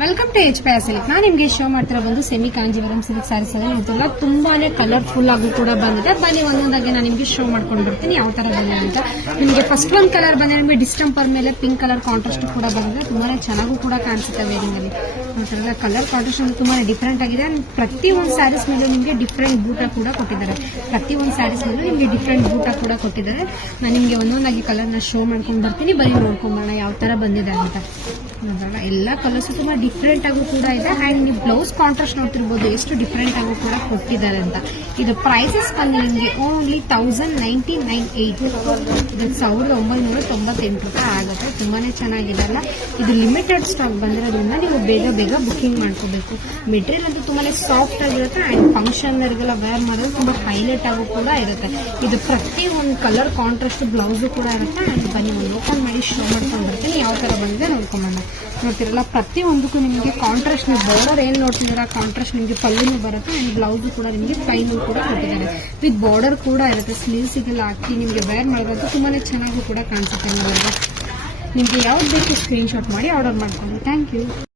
Welcome to H P Silk. ನಾನು ನಿಮಗೆ show ಮಾಡ್ತಿರೋ ಬಂದು ಸೆಮಿ ಕಾಂಜೀವರಂ ಸಿಲ್ಕ್ ಸ್ಯಾರೀಸ್ ಅದೇ ನೋಡ್ತಿಲ್ಲ, ತುಂಬಾನೇ ಕಲರ್ಫುಲ್ ಆಗೂ ಕೂಡ ಬಂದಿದೆ. ಬನ್ನಿ ಒಂದೊಂದಾಗಿ ನಾನು ನಿಮಗೆ ಶೋ ಮಾಡ್ಕೊಂಡು ಬರ್ತೀನಿ ಯಾವ ತರ ಬಂದಿದೆ ಅಂತ. ನಿಮಗೆ ಫಸ್ಟ್ ಒಂದು ಕಲರ್ ಬಂದ್ರೆ ನಿಮಗೆ ಡಿಸ್ಟಂಪರ್ ಮೇಲೆ ಪಿಂಕ್ ಕಲರ್ ಕಾಂಟ್ರಾಸ್ಟ್ ಕೂಡ ಬಂದಿದೆ, ತುಂಬಾನೇ ಚೆನ್ನಾಗೂ ಕೂಡ ಕಾಣಿಸುತ್ತೆ ವೇರಿಂಗ್ ಅಲ್ಲಿ. ನೋಡ್ತಿರಲ್ಲ ಕಲರ್ ಕಾಂಟ್ರಾಸ್ಟ್ ತುಂಬಾನೇ ಡಿಫ್ರೆಂಟ್ ಆಗಿದೆ. ಪ್ರತಿ ಒಂದು ಸ್ಯಾರೀಸ್ ಮೇಲೆ ನಿಮಗೆ ಡಿಫ್ರೆಂಟ್ ಬೂಟ ಕೂಡ ಕೊಟ್ಟಿದ್ದಾರೆ. ಪ್ರತಿ ಒಂದು ಸ್ಯಾರೀಸ್ ಮೇಲೆ ನಿಮಗೆ ಡಿಫ್ರೆಂಟ್ ಬೂಟ ಕೂಡ ಕೊಟ್ಟಿದ್ದಾರೆ. ನಾನು ನಿಮಗೆ ಒಂದೊಂದಾಗಿ ಕಲರ್ನ ಶೋ ಮಾಡ್ಕೊಂಡು ಬರ್ತೀನಿ, ಬನ್ನಿ ನೋಡ್ಕೊಂಬರೋಣ ಯಾವ ತರ ಬಂದಿದೆ ಅಂತ. ಎಲ್ಲ ಕಲರ್ಸ್ ತುಂಬಾ ಡಿಫ್ರೆಂಟ್ ಆಗು ಕೂಡ ಇದೆ. ಅಂಡ್ ನೀವು ಬ್ಲೌಸ್ ಕಾಂಟ್ರಾಸ್ಟ್ ನೋಡ್ತಿರ್ಬೋದು ಎಷ್ಟು ಡಿಫ್ರೆಂಟ್ ಆಗು ಕೂಡ ಕೊಟ್ಟಿದ್ದಾರೆ ಅಂತ. ಇದು ಪ್ರೈಸಸ್ ಬಂದು ನಿಮಗೆ ಓನ್ಲಿ 1998, ಇದು 1998 ರೂಪಾಯಿ ಆಗುತ್ತೆ. ತುಂಬಾನೇ ಚೆನ್ನಾಗಿದೆ ಅಲ್ಲ. ಇದು ಲಿಮಿಟೆಡ್ ಸ್ಟಾಕ್ ಬಂದಿರೋದ್ರಿಂದ ನೀವು ಬೇಗ ಬೇಗ ಬುಕಿಂಗ್ ಮಾಡ್ಕೋಬೇಕು. ಮೆಟೀರಿಯಲ್ ಅಂತೂ ತುಂಬಾನೇ ಸಾಫ್ಟ್ ಆಗಿರುತ್ತೆ ಅಂಡ್ ಫಂಕ್ಷನ್ಗಳಿಗೆಲ್ಲ ವೇರ್ ಮಾಡೋದು ತುಂಬಾ ಹೈಲೈಟ್ ಆಗು ಕೂಡ ಇರುತ್ತೆ. ಇದು ಪ್ರತಿ ಒಂದು ಕಲರ್ ಕಾಂಟ್ರಾಸ್ಟ್ ಬ್ಲೌಸ್ ಕೂಡ ಇರುತ್ತೆ. ಅಂಡ್ ಬನ್ನಿ ಒಂದು ಓಪನ್ ಮಾಡಿ ಶೋ ಮಾಡ್ಕೊಂಡು ಬರ್ತೀನಿ ಯಾವ ತರ ಬಂದಿದೆ ನೋಡ್ಕೊಂಬಂದ. ನೋಡ್ತಿರಲ್ಲ ಪ್ರತಿ ಒಂದಕ್ಕೂ ನಿಮಗೆ ಕಾಂಟ್ರಾಸ್ಟ್, ನೀವು ಬಾರ್ಡರ್ ಏನ್ ನೋಡ್ತಿದ್ದೀರಾ ಕಾಂಟ್ರಾಸ್ಟ್ ನಿಮಗೆ ಪಲ್ಲುನು ಬರುತ್ತೆ ಅಂಡ್ ಬ್ಲೌಸ್ ಕೂಡ ನಿಮಗೆ ಪ್ಲೈನ್ ಕೂಡ ಕೊಟ್ಟಿದ್ದಾರೆ. ವಿತ್ ಬಾರ್ಡರ್ ಕೂಡ ಇರುತ್ತೆ. ಸ್ಲೀವ್ಸಿಗೆಲ್ಲ ಹಾಕಿ ನಿಮಗೆ ವೇರ್ ಮಾಡೋದು ತುಂಬಾನೇ ಚೆನ್ನಾಗೂ ಕೂಡ ಕಾಣಿಸುತ್ತೆ. ನಿಮಗೆ ಯಾವ್ದು ಬೇಕು ಸ್ಕ್ರೀನ್ ಶಾಟ್ ಮಾಡಿ ಆರ್ಡರ್ ಮಾಡ್ಕೊಂಡು. Thank you.